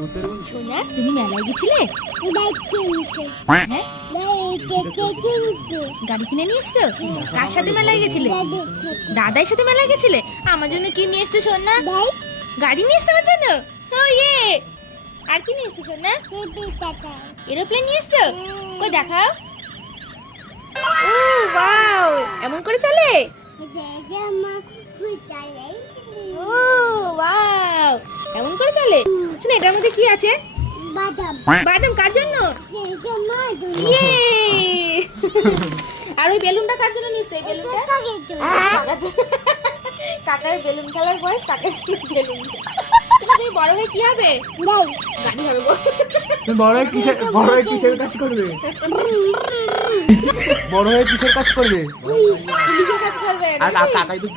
সোনা তুমি মেলায় গেছিলে? হ্যাঁ? গাড়ি কিনে নিয়ে এসছো? কার সাথে মেলায় গেছিলে? দাদার সাথে। মেলায় গেছিলে? আমার জন্য কি নিয়ে এসছো সোনা? গাড়ি নিয়ে এসছো আমার জন্য? ও ইয়ে! আর কি নিয়ে এসছো সোনা? এরোপ্লেন নিয়ে এসছো? কই দেখাও। ও ওয়াও! এমন করে চলে? ও ওয়াও! এমন করে চলে? শুনে এটার মধ্যে কি আছে? বাদাম। কার জন্য? ইয়ে! আর ওই বেলুনটা কার জন্য নিচ্ছে বেলুনটা? কাকার বেলুন খেলার বয়স কাকার বেলুন। তুমি বড় হয়ে কি হবে? গাড়ি হবে বড়। বড় হয়ে কিসের বড় হয়ে কিসের কাজ করবে? বড় হয়ে কিসের কাজ করবে? পুলিশের কাজ করবে? আর কাকাই তো